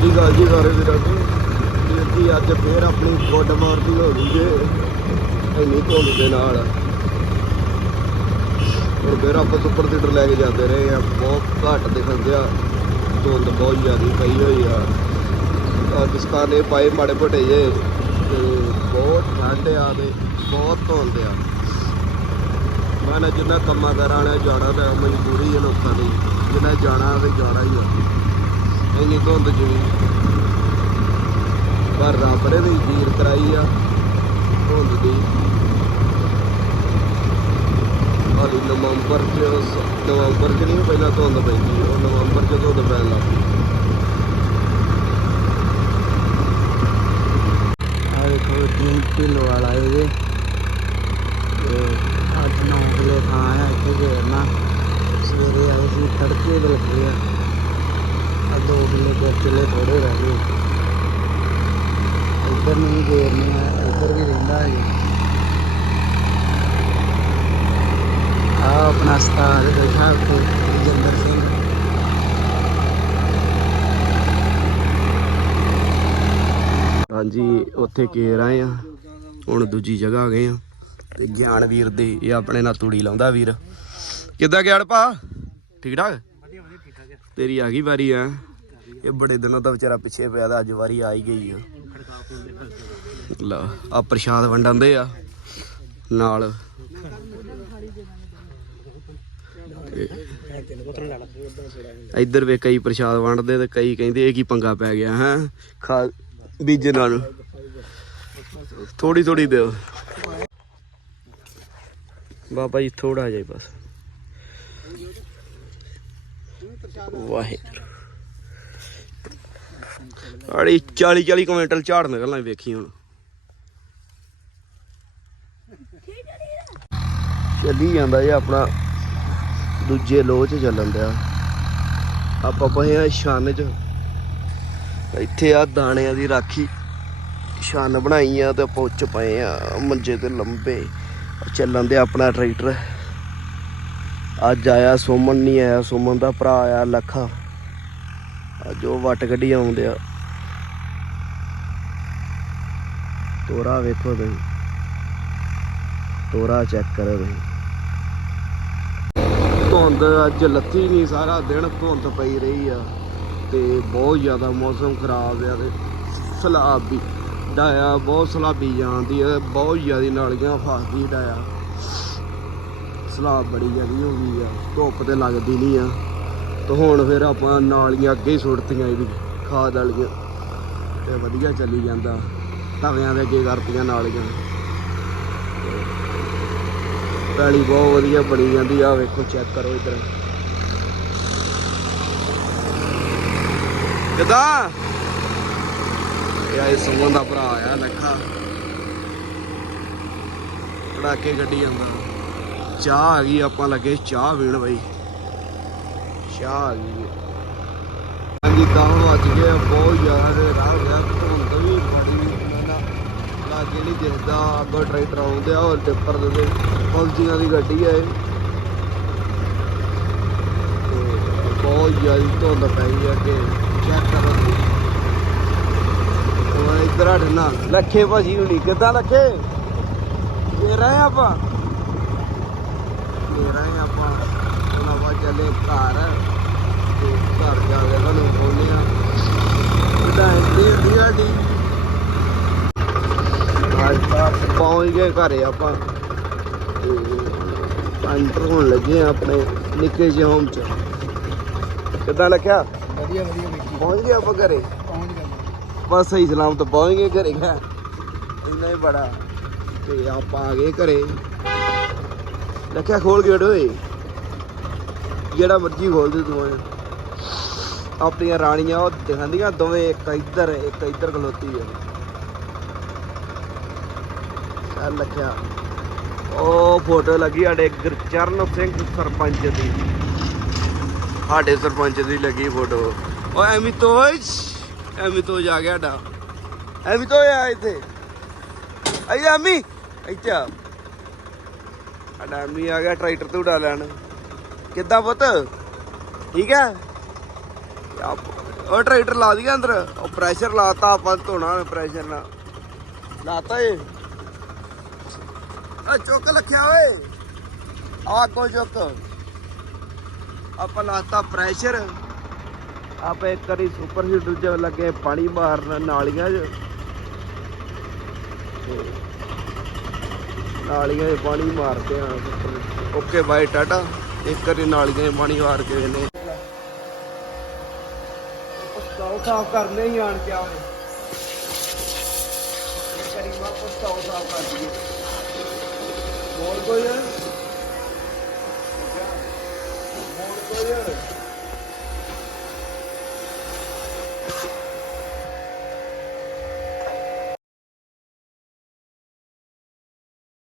ਸ੍ਰੀ ਅਕਾਲ ਜੀ ਸਾਰੇ ਵੀਰਾਂ ਨੂੰ ਵੀਰ ਜੀ ਅੱਜ ਫੇਰ ਆਪਣੀ ਗੁੱਡ ਮਾਰਦੀ ਹੋ ਗਈ ਜੇ। ਇੰਨੀ ਧੁੰਦ ਦੇ ਨਾਲ। ਹੁਣ ਫੇਰ ਆਪਾਂ ਸੁਪਰ ਸੀਡਰ ਲੈ ਕੇ ਜਾਂਦੇ ਰਹੇ ਆ ਬਹੁਤ ਘੱਟ ਦਿਖਣ ਦਿਆ। ਧੁੰਦ ਬਹੁਤ ਜ਼ਿਆਦਾ ਪਈ ਹੋਈ ਆ। ਆ ਦਸਤਾਨੇ ਪਾਏ ਮਾੜੇ ਮੋਟੇ ਜੇ। ਤੇ ਬਹੁਤ ਠੰਡ ਆ ਤੇ ਬਹੁਤ ਧੁੰਦ ਆ। ਮੈਂ ਨਾ ਜਿੰਨਾ ਕੰਮਾਂ ਕਰਾਂ ਵਾਲਿਆਂ ਜਾਣਾ ਤਾਂ ਮਜਬੂਰੀ ਹੈ ਲੋਕਾਂ ਦੀ। ਜਿੰਨਾ ਜਾਣਾ ਤੇ ਜਾਣਾ ਹੀ ਆ। ਇੰਨੀ ਧੁੰਦ ਚ ਪਰ ਰੱਬ ਨੇ ਵੀ ਜੀਰ ਕਰਾਈ ਆ, ਧੁੰਦ ਦੀ। ਹਾਲੀ ਨਵੰਬਰ ਚ ਨਵੰਬਰ ਚ ਨਹੀਂ, ਪਹਿਲਾਂ ਧੁੰਦ ਪੈਂਦੀ ਉਹ ਨਵੰਬਰ ਚ ਧੁੰਦ ਪੈਣ ਲੱਗ ਪਈ ਆ ਦੇਖੋ ਟੀਮ ਢਿੱਲੋਂ ਵਾਲਾ ਇਹ ਜੇ। ਅੱਜ ਨੌ ਵਜੇ ਥਾਂ ਆ, ਇੱਥੇ ਘੇਰਨਾ। ਸਵੇਰੇ ਆਏ ਸੀ, ਤੜਕੇ ਦੇ ਲੱਗੇ ਆ। ਆ ਦੋ ਕਿੱਲੇ ਚੁੱਲੇ ਥੋੜੇ ਰਹਿ ਗਏ। ਇੱਧਰ ਨੂੰ ਵੀ ਘੇਰਨੀ ਆ ਇੱਧਰ ਵੀ ਰਹਿੰਦਾ ਹੈ ਆ ਆਪਣਾ ਸਤਾਰ ਬੈਠਾ ਉੱਤੇ ਜਿੰਦਰ ਸਿੰਘ। ਹਾਂਜੀ, ਉੱਥੇ ਕੇਰ ਆਏ ਆ। ਹੁਣ ਦੂਜੀ ਜਗ੍ਹਾ ਆ ਗਏ ਆ। ਤੇ ਗਿਆਨ ਵੀਰ ਦੇ, ਇਹ ਆਪਣੇ ਨਾਲ ਤੂੜੀ ਲਾਉਂਦਾ ਵੀਰ। ਕਿੱਦਾਂ ਗਿਆੜ ਭਾ? ਠੀਕ ਠਾਕ? ਤੇਰੀ ਆ ਗਈ ਵਾਰੀ ਆ। ਇਹ ਬੜੇ ਦਿਨਾਂ ਦਾ ਵਿਚਾਰਾ ਪਿੱਛੇ ਪਿਆ ਦਾ ਅੱਜ ਵਾਰੀ ਆ ਹੀ ਗਈ ਆ। ਲਾ ਆ ਪ੍ਰਸ਼ਾਦ ਵੰਡਾਂਦੇ ਆ, ਨਾਲ। ਇੱਧਰ ਵੇ ਕਈ ਪ੍ਰਸ਼ਾਦ ਵੰਡਦੇ ਤੇ ਕਈ ਕਹਿੰਦੇ ਇਹ ਕੀ ਪੰਗਾ ਪੈ ਗਿਆ, ਹੈ? ਖਾ, ਬੀਜੇ ਨਾਲ। ਥੋੜੀ ਥੋੜੀ ਦਿਓ। ਬਾਬਾ ਜੀ ਥੋੜਾ ਜਿਹਾ ਬਸ। ਵਾਹਿਗੁਰੂ। ਆੜੀ 40 40 ਕੁਇੰਟਲ ਝਾੜ ਨਿਕਲਣਾ ਵੇਖੀ ਹੁਣ। ਚੱਲੀ ਜਾਂਦਾ ਇਹ ਆਪਣਾ, ਦੂਜੇ ਲੋਹ ਚ ਚੱਲਣ ਦਿਆ ਆਪਾਂ ਪਏ ਆ ਛੰਨ ਚ। ਇੱਥੇ ਆ ਦਾਣਿਆਂ ਦੀ ਰਾਖੀ। ਛੰਨ ਬਣਾਈ ਆ ਤੇ ਆਪਾਂ ਪਏ ਆ, ਮੰਜੇ ਤੇ ਲੰਬੇ। ਚੱਲਣ ਦੇ ਆਪਣਾ ਟਰੈਕਟਰ। ਅੱਜ ਆਇਆ ਸੁਮਨ, ਨਹੀਂ ਆਇਆ। ਸੁਮਨ ਦਾ ਭਰਾ ਆਇਆ ਲੱਖਾ। ਅੱਜ ਉਹ ਵੱਟ ਗੱਡੀ ਆਉਂਦੇ ਆ। ਤੋਰਾ ਵੇਖੋ ਤੁਸੀਂ। ਤੋਰਾ ਚੈੱਕ ਕਰੋ ਤੁਸੀਂ। ਧੁੰਦ ਅੱਜ ਲੱਥੀ ਨਹੀਂ, ਸਾਰਾ ਦਿਨ ਧੁੰਦ ਪਈ ਰਹੀ ਆ ਤੇ ਬਹੁਤ ਜ਼ਿਆਦਾ ਮੌਸਮ ਖਰਾਬ ਆ ਤੇ ਸਲਾਬ ਵੀ ਡਾਇਆ, ਬਹੁਤ ਸਲਾਬੀ ਜਾਂਦੀ ਆ, ਬਹੁਤ ਜ਼ਿਆਦਾ ਨਾਲੀਆਂ ਫਸਦੀ ਡਾਇਆ। ਸਲਾਬ ਬੜੀ ਜ਼ਿਆਦੀ ਹੋ ਗਈ ਆ। ਧੁੱਪ ਤੇ ਲੱਗਦੀ ਨਹੀਂ ਆ। ਤੇ ਹੁਣ ਫਿਰ ਆਪਾਂ ਨਾਲੀਆਂ ਅੱਗੇ ਹੀ ਸੁੱਟਤੀਆਂ ਇਹਦੀ ਖਾਦ ਵਾਲੀਆਂ। ਤੇ ਵਧੀਆ ਚੱਲੀ ਜਾਂਦਾ। ਤਵਿਆਂ ਦੇ ਅੱਗੇ ਕਰਤੀਆਂ ਨਾਲੀਆਂ। ਪੈਲੀ ਬਹੁਤ ਵਧੀਆ ਬਣੀ ਜਾਂਦੀ ਆ। ਵੇਖੋ ਚੈੱਕ ਕਰੋ ਇਧਰ। ਕਿਦਾਂ? ਇਹ ਸੁਮਨ ਦਾ ਭਰਾ ਆ, ਲੱਖਾ। ਕੜਾਕੇ ਗੱਡੀ ਜਾਂਦਾ। ਚਾਹ ਆ ਗਈ, ਆਪਾਂ ਲੱਗੇ ਚਾਹ ਪੀਣ ਬਈ। ਚਾਹ ਆ ਗਈ। ਹਾਂਜੀ ਤਾਂ ਵੱਜ ਗਏ ਬਹੁਤ ਜ਼ਿਆਦਾ ਰਾਹ ਗਿਆ ਧੁੰਦ ਵੀ ਬੜੀ ਨਾ ਲਾਗੇ ਨਹੀਂ ਦਿਖਦਾ ਅੱਗੋਂ ਟਰੈਕਟਰ ਆਉਂਦੇ ਆ, ਹੋਰ ਟਿੱਪਰ ਦੇ ਤੇ ਦੀ ਗੱਡੀ ਹੈ ਬਹੁਤ ਜ਼ਿਆਦਾ ਧੁੰਦ ਪਈ ਆ ਕਿ ਚੈੱਕ ਕਰੋ। ਤੁਸੀਂ ਉਹ ਇਧਰ ਹਟਣਾ ਲੱਖੇ ਭਾਜੀ ਹੁਣੀ, ਕਿੱਦਾਂ ਲੱਖੇ? ਦੇ ਰਹੇ ਆਪਾਂ? ਦੇ ਰਹੇ ਆਪਾਂ। ਹੁਣ ਆਪਾਂ ਚੱਲੇ ਘਰ। ਤੇ ਘਰ ਜਾ ਕੇ ਤੁਹਾਨੂੰ ਬੋਲਦੇ ਆ ਵਧਾਈ ਦੇ ਦਿਹਾੜੀ ਅੱਜ ਪਹੁੰਚ ਗਏ ਘਰੇ ਆਪਾਂ। ਐਂਟਰ ਹੋਣ ਲੱਗੇ ਆ ਆਪਣੇ ਨਿੱਕੇ ਜਿਹੇ ਹੋਮ ਚ। ਕਿੱਦਾਂ ਲੱਖਿਆ ਵਧੀਆ ਵਧੀਆ ਵੇਖੀ ਪਹੁੰਚ ਗਏ ਆਪਾਂ ਘਰੇ? ਪਹੁੰਚ ਗਏ ਬਸ ਸਹੀ ਸਲਾਮ ਤੋਂ ਪਹੁੰਚ ਗਏ ਘਰੇ। ਗਿਆ ਇੰਨਾ ਹੀ ਬੜਾ। ਤੇ ਆਪਾਂ ਆ ਗਏ ਘਰੇ। ਲੱਖਿਆ ਖੋਲ ਗੇਟ ਓਏ। ਜਿਹੜਾ ਮਰਜ਼ੀ ਖੋਲ ਦੇ ਤੂੰ ਆਪਣੀਆਂ ਰਾਣੀਆਂ, ਉਹ ਦਿਖਾਉਂਦੀਆਂ ਦੋਵੇਂ ਇੱਕ ਇੱਧਰ ਇੱਕ ਇੱਧਰ ਖਲੋਤੀ ਹੈ ਚੱਲ ਲੱਖਿਆ ਉਹ ਫੋਟੋ ਲੱਗੀ ਸਾਡੇ ਗੁਰਚਰਨ ਸਿੰਘ ਸਰਪੰਚ ਦੀ। ਸਾਡੇ ਸਰਪੰਚ ਦੀ ਲੱਗੀ ਫੋਟੋ। ਓ ਐਵੇਂ ਤੋਜ ਐਵੇਂ ਤੋਜ ਆ ਗਿਆ ਡਾ ਐਵੇਂ ਤੋਜ ਆ ਇੱਥੇ। ਆਈ ਐਮੀ, ਇੱਥੇ ਆ। ਸਾਡਾ ਆ ਗਿਆ, ਟਰੈਕਟਰ ਤੋਂ ਲੈਣ। ਕਿੱਦਾਂ ਪੁੱਤ? ਠੀਕ ਹੈ? ਉਹ ਟਰੈਕਟਰ ਲਾ ਦਿਆ ਅੰਦਰ। ਉਹ ਪ੍ਰੈਸ਼ਰ ਲਾਤਾ ਆਪਾਂ ਧੋਣਾ ਪ੍ਰੈਸ਼ਰ ਨਾਲ। ਲਾਤਾ ਏ। ਆ ਚੁੱਕ ਲਖਿਆ ਓਏ। ਆ ਕੋ ਚੁੱਕ। ਆਪਾਂ ਲਾਤਾ ਪ੍ਰੈਸ਼ਰ ਆਪਾਂ ਇੱਕ ਵਾਰੀ ਸੁਪਰ ਹੀਟਰ ਚ ਲੱਗੇ ਪਾਣੀ ਮਾਰਨ ਨਾਲੀਆਂ 'ਚ। ਨਾਲੀਆਂ 'ਚ ਪਾਣੀ ਮਾਰਦੇ ਆ। Okay bye, tata. ਇੱਕ ਵਾਰੀ ਨਾਲੀਆਂ 'ਚ ਪਾਣੀ ਮਾਰ ਕੇ ਵੇਨੇ ਪਸਤਾਉ ਸਾਫ਼ ਕਰਨੇ ਹੀ ਆਣ ਕੇ ਆਵੇ ਇੱਕ ਵਾਰੀ ਮਾ ਸਾਫ਼ ਕਰ ਦਈਏ ਬੋਲ ਕੋਈ ਹੈ ਬੋਲ ਕੋਈ ਹੈ